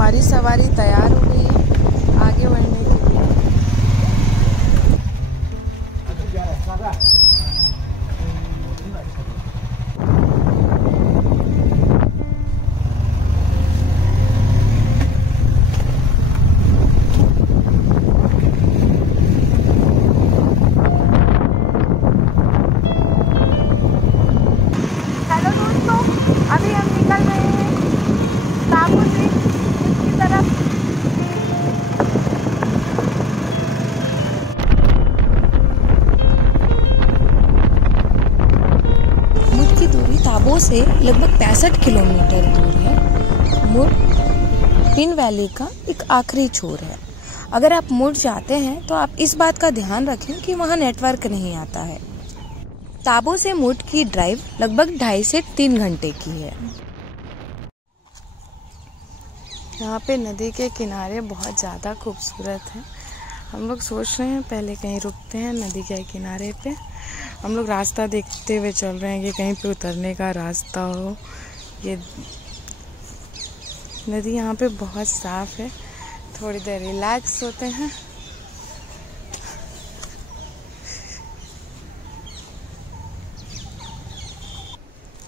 हमारी सवारी तैयार हो गई है आगे बढ़ने के लिए। हेलो दोस्तों, अभी हम निकल रहे हैं ताबो से की तरफ। मुड की दूरी ताबो से लगभग 65 किलोमीटर दूर है। मुड पिन वैली का एक आखिरी छोर है। अगर आप मुड जाते हैं तो आप इस बात का ध्यान रखें कि वहाँ नेटवर्क नहीं आता है। ताबो से मुड की ड्राइव लगभग 2.5 से 3 घंटे की है। यहाँ पे नदी के किनारे बहुत ज़्यादा खूबसूरत है। हम लोग सोच रहे हैं पहले कहीं रुकते हैं नदी के किनारे पे। हम लोग रास्ता देखते हुए चल रहे हैं कि कहीं पे उतरने का रास्ता हो। ये नदी यहाँ पे बहुत साफ है। थोड़ी देर रिलैक्स होते हैं।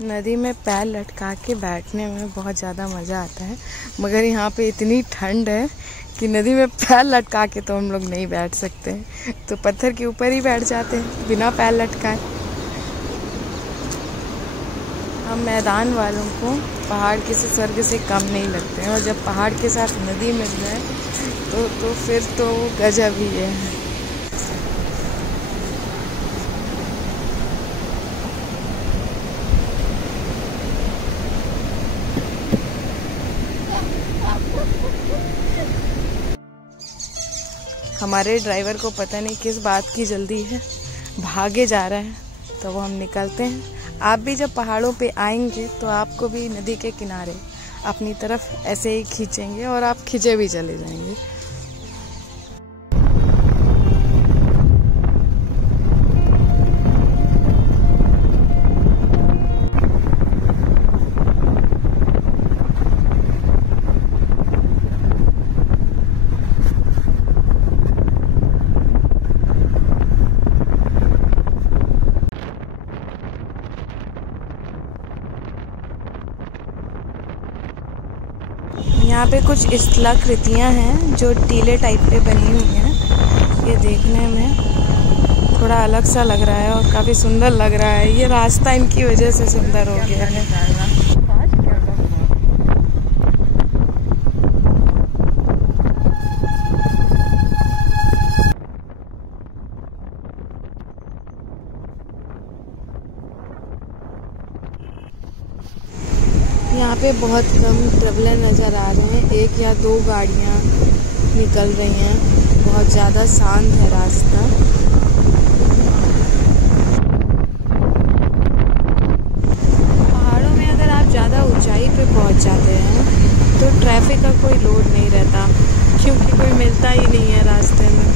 नदी में पैर लटका के बैठने में बहुत ज़्यादा मज़ा आता है, मगर यहाँ पे इतनी ठंड है कि नदी में पैर लटका के तो हम लोग नहीं बैठ सकते, तो पत्थर के ऊपर ही बैठ जाते हैं बिना पैर लटकाए। हम मैदान वालों को पहाड़ किसी स्वर्ग से कम नहीं लगते हैं, और जब पहाड़ के साथ नदी मिल जाए तो फिर तो गजब ही है। हमारे ड्राइवर को पता नहीं किस बात की जल्दी है, भागे जा रहा है, तो वो हम निकलते हैं। आप भी जब पहाड़ों पे आएंगे तो आपको भी नदी के किनारे अपनी तरफ ऐसे ही खींचेंगे और आप खींचे भी चले जाएंगे। यहाँ पे कुछ स्थलाकृतियाँ हैं जो टीले टाइप पे बनी हुई हैं। ये देखने में थोड़ा अलग सा लग रहा है और काफ़ी सुंदर लग रहा है। ये रास्ता इनकी वजह से सुंदर हो गया है। यहाँ पे बहुत कम ट्रेवलर नज़र आ रहे हैं, 1 या 2 गाड़ियाँ निकल रही हैं। बहुत ज़्यादा शांत है रास्ता। पहाड़ों में अगर आप ज़्यादा ऊंचाई पे पहुँच जाते हैं तो ट्रैफिक का कोई लोड नहीं रहता, क्योंकि कोई मिलता ही नहीं है रास्ते में।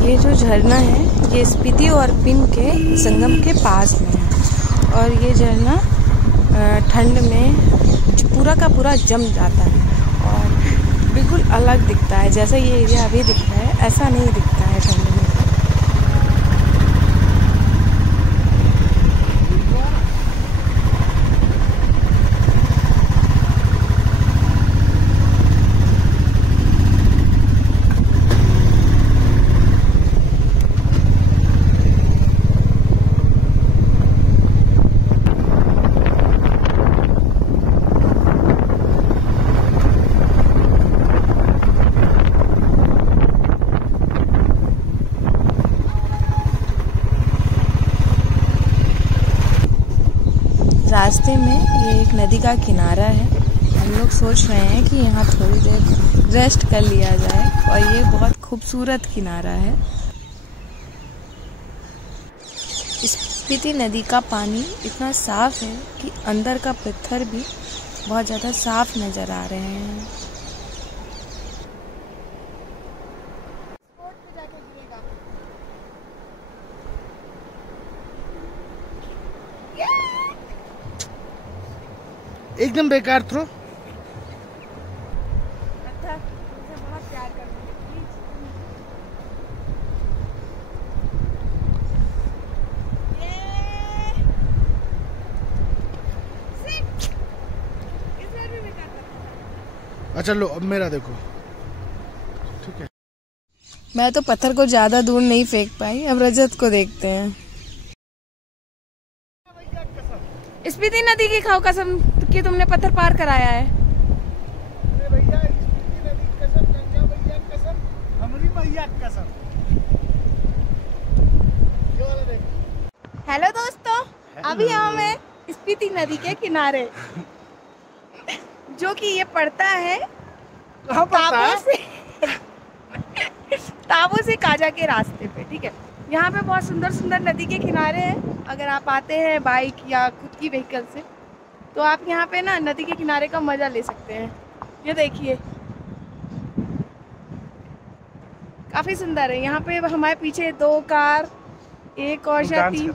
ये जो झरना है ये स्पीति और पिन के संगम के पास में है, और ये झरना ठंड में पूरा का पूरा जम जाता है और बिल्कुल अलग दिखता है। जैसा ये एरिया अभी दिखता है ऐसा नहीं दिखता है ठंड में। रास्ते में ये एक नदी का किनारा है। हम लोग सोच रहे हैं कि यहाँ थोड़ी देर रेस्ट कर लिया जाए। और ये बहुत खूबसूरत किनारा है। स्पीति नदी का पानी इतना साफ है कि अंदर का पत्थर भी बहुत ज़्यादा साफ नज़र आ रहे हैं। एकदम बेकार थ्रो। अच्छा, मुझे बहुत प्यार करते हैं। अच्छा लो, अब मेरा देखो। ठीक है, मैं तो पत्थर को ज्यादा दूर नहीं फेंक पाई। अब रजत को देखते हैं। स्पीति नदी की खाओ कसम कि तुमने पत्थर पार कराया है। अरे भैया, स्पीति नदी कसम, गंगा भैया कसम, हमारी मैया कसम। ये वाला देख। हेलो दोस्तों, अभी हम हैं स्पीति नदी के किनारे, जो कि ये पड़ता है ताबो से काजा के रास्ते पे। ठीक है, यहाँ पे बहुत सुंदर सुंदर नदी के किनारे हैं। अगर आप आते हैं बाइक या खुद की व्हीकल से, तो आप यहाँ पे ना नदी के किनारे का मजा ले सकते हैं। ये देखिए, काफी सुंदर है। यहाँ पे हमारे पीछे 2 कार, एक और शायद 3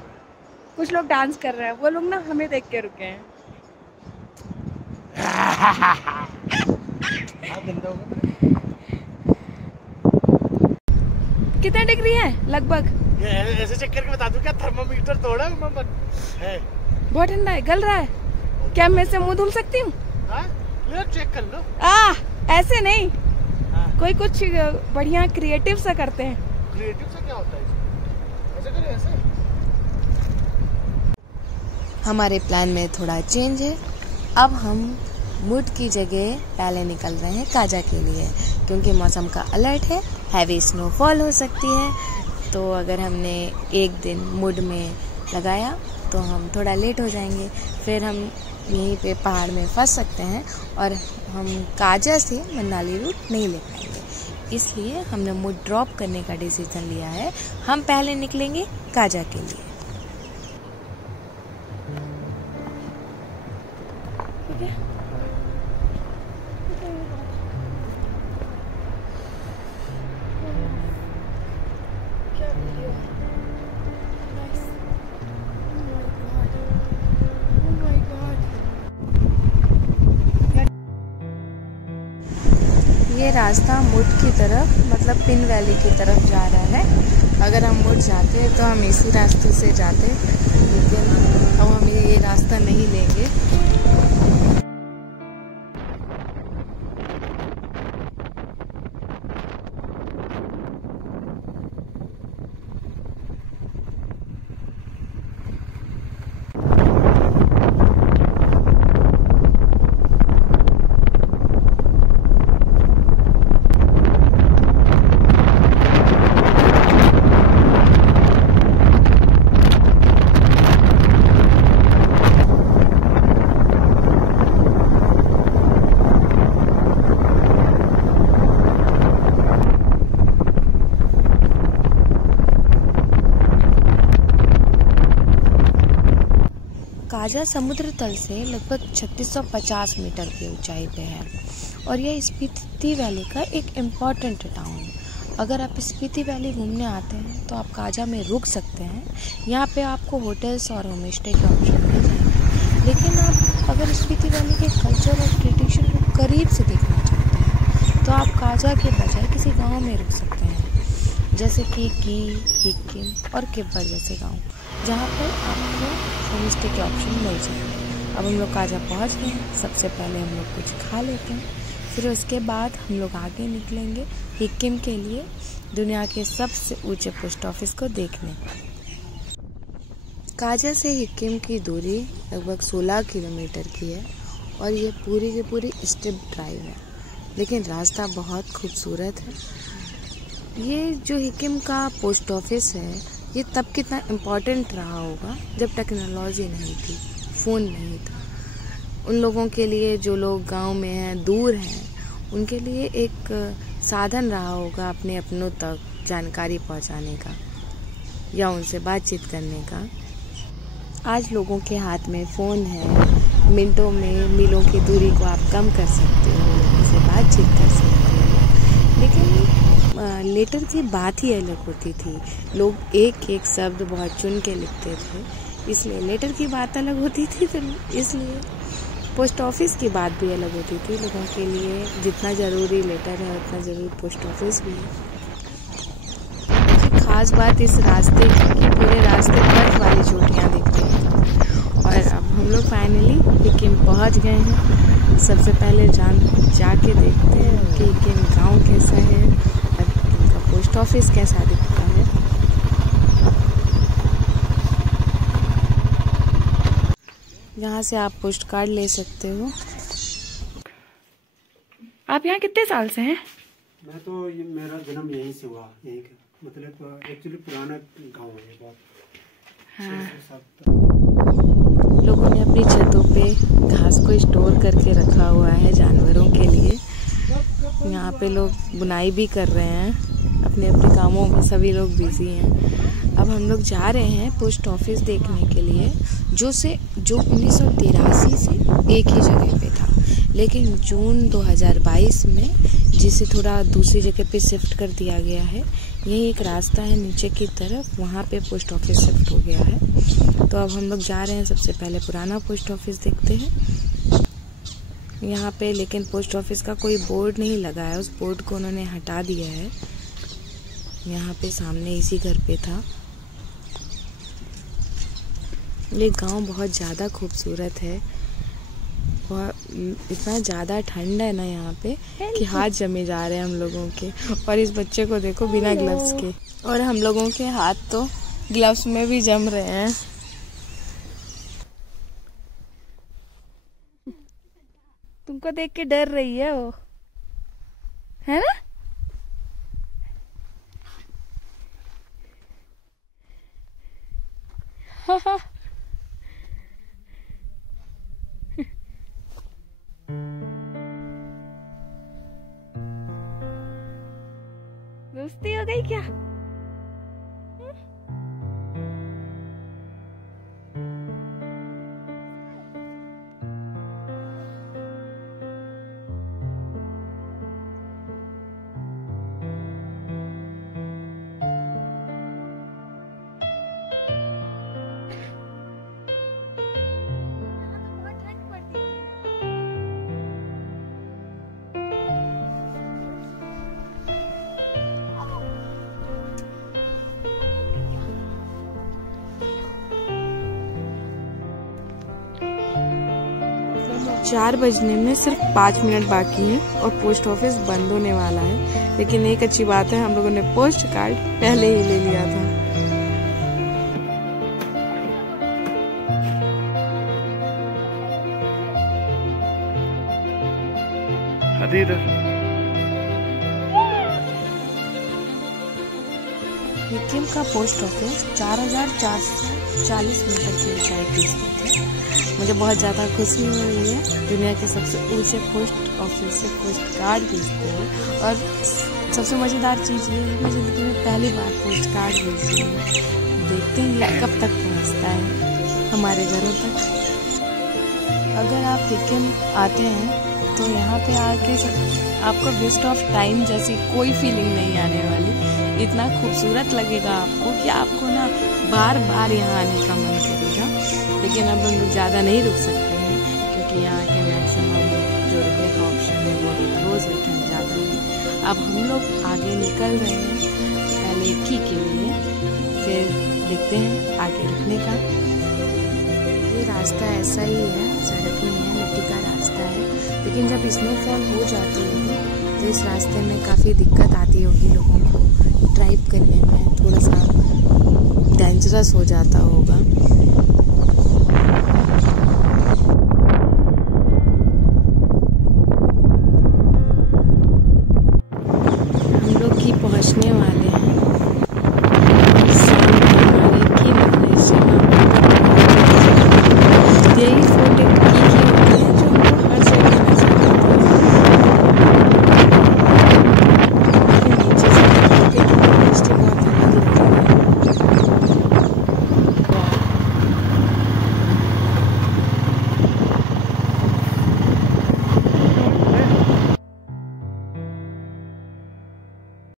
कुछ लोग डांस कर रहे हैं। वो लोग ना हमें देख के रुके हैं। कितने डिग्री है लगभग? ऐसे चेक करके बता दूं क्या? थर्मामीटर तोड़ा है। बहुत ठंडा है, गल रहा है। क्या मैं से मुंह धुल सकती हूँ? चेक कर लो। ऐसे नहीं। कोई कुछ बढ़िया क्रिएटिव सा करते हैं। क्रिएटिव सा क्या होता है? ऐसे करें, ऐसे। हमारे प्लान में थोड़ा चेंज है। अब हम मुड की जगह पहले निकल रहे हैं काजा के लिए, क्योंकि मौसम का अलर्ट है, हैवी स्नोफॉल हो सकती है। तो अगर हमने एक दिन मुड में लगाया तो हम थोड़ा लेट हो जाएंगे, फिर हम यहीं पे पहाड़ में फंस सकते हैं और हम काजा से मनाली रूट नहीं ले पाएंगे। इसलिए हमने मुड ड्रॉप करने का डिसीजन लिया है। हम पहले निकलेंगे काजा के लिए। ठीक है, ये रास्ता मुड की तरफ, मतलब पिन वैली की तरफ जा रहा है। अगर हम मुड जाते तो हम इसी रास्ते से जाते, लेकिन अब हम ये रास्ता नहीं लेंगे। काजा समुद्र तल से लगभग 3650 मीटर की ऊंचाई पे है और यह स्पीति वैली का एक इम्पॉर्टेंट टाउन है। अगर आप स्पीति वैली घूमने आते हैं तो आप काजा में रुक सकते हैं। यहाँ पे आपको होटल्स और होम स्टे के ऑप्शन मिल जाएंगे। लेकिन आप अगर स्पीति वैली के कल्चर और ट्रेडिशन को करीब से देखना चाहते हैं तो आप काजा के बजाय किसी गाँव में रुक सकते हैं, जैसे कि हिक्किम और किब्बर जैसे गाँव, जहाँ पर आपको होम स्टे के ऑप्शन मिल जाएंगे। अब हम लोग काजा पहुँच गए हैं। सबसे पहले हम लोग कुछ खा लेते हैं, फिर उसके बाद हम लोग आगे निकलेंगे हिक्किम के लिए, दुनिया के सबसे ऊंचे पोस्ट ऑफिस को देखने। काजा से हिक्किम की दूरी लगभग 16 किलोमीटर की है और ये पूरी की पूरी स्टेप ड्राइव है, लेकिन रास्ता बहुत खूबसूरत है। ये जो हिक्किम का पोस्ट ऑफिस है, ये तब कितना इम्पोर्टेंट रहा होगा जब टेक्नोलॉजी नहीं थी, फ़ोन नहीं था। उन लोगों के लिए जो लोग गांव में हैं, दूर हैं, उनके लिए एक साधन रहा होगा अपने अपनों तक जानकारी पहुंचाने का या उनसे बातचीत करने का। आज लोगों के हाथ में फ़ोन है, मिनटों में मीलों की दूरी को आप कम कर सकते हो, लोगों से बातचीत कर सकते हो। लेकिन लेटर की बात ही अलग होती थी। लोग एक एक शब्द बहुत चुन के लिखते थे, इसलिए लेटर की बात अलग होती थी। तो इसलिए पोस्ट ऑफिस की बात भी अलग होती थी। लोगों के लिए जितना ज़रूरी लेटर है उतना ज़रूरी पोस्ट ऑफिस भी है। खास बात इस रास्ते की कि पूरे रास्ते बर्फ वाली चोटियाँ दिखती हैं। और अब हम लोग फाइनली सिक्किम पहुँच गए हैं। सबसे पहले जाके देखते हैं कि सिक्किम गाँव कैसा है और इनका पोस्ट ऑफिस कैसा दिखता है। यहाँ से आप पोस्ट कार्ड ले सकते हो। आप यहाँ कितने साल से हैं? मैं तो मेरा जन्म यहीं से हुआ, यहीं का मतलब एक्चुअली पुराना गांव है बहुत। हाँ। लोगों ने अपनी छतों पे घास को स्टोर करके रखा हुआ है जानवरों के लिए। यहाँ पे लोग बुनाई भी कर रहे हैं, अपने अपने कामों में सभी लोग बिजी हैं। अब हम लोग जा रहे हैं पोस्ट ऑफिस देखने के लिए, जो 1983 से एक ही जगह पे था, लेकिन जून 2022 में जिसे थोड़ा दूसरी जगह पे शिफ्ट कर दिया गया है। यही एक रास्ता है नीचे की तरफ, वहाँ पे पोस्ट ऑफिस शिफ्ट हो गया है। तो अब हम लोग जा रहे हैं, सबसे पहले पुराना पोस्ट ऑफिस देखते हैं यहाँ पे। लेकिन पोस्ट ऑफिस का कोई बोर्ड नहीं लगा है, उस बोर्ड को उन्होंने हटा दिया है। यहाँ पे सामने इसी घर पे था। ये गांव बहुत ज़्यादा खूबसूरत है। इतना ज़्यादा ठंड है ना यहाँ पे कि हाथ जमे जा रहे हैं हम लोगों के। और इस बच्चे को देखो बिना ग्लव्स के, और हम लोगों के हाथ तो ग्लव्स में भी जम रहे हैं। तुमको देख के डर रही है वो, है ना? दोस्ती हो गई क्या? चार बजने में सिर्फ 5 मिनट बाकी हैं और पोस्ट ऑफिस बंद होने वाला है। लेकिन एक अच्छी बात है, हम लोगों ने पोस्ट कार्ड पहले ही ले लिया था। सिक्किम का पोस्ट ऑफिस 4440 मीटर की ऊंचाई पे स्थित है। मुझे बहुत ज़्यादा खुशी हो रही है। दुनिया के सबसे ऊंचे पोस्ट ऑफिस से पोस्ट कार्ड भेजते हैं। और सबसे मज़ेदार चीज़ ये है, मैं ज़िंदगी में पहली बार पोस्ट कार्ड भेज रही हूँ। देखते हैं ये कब तक पहुँचता है हमारे घरों तक। अगर आप सिक्किम आते हैं तो यहाँ पे आके आपको वेस्ट ऑफ टाइम जैसी कोई फीलिंग नहीं आने वाली। इतना खूबसूरत लगेगा आपको कि आपको ना बार बार यहाँ आने का मन करेगा। लेकिन अब हम लोग ज़्यादा नहीं रुक सकते हैं, क्योंकि यहाँ के मैक्सिमम जो रुकने का ऑप्शन है वो भी क्लोज है, ठंड ज़्यादा है। अब हम लोग आगे निकल रहे हैं पहले इक्की के लिए, फिर देखते हैं आगे रुकने का। ये रास्ता ऐसा ही है, सड़क नहीं है, मिट्टी का रास्ता है। लेकिन जब स्नोफॉल हो जाती है तो इस रास्ते में काफ़ी दिक्कत आती होगी लोगों को ड्राइव करने में, थोड़ा सा डेंजरस हो जाता होगा। हम लोग की पहुंचने वाले हैं।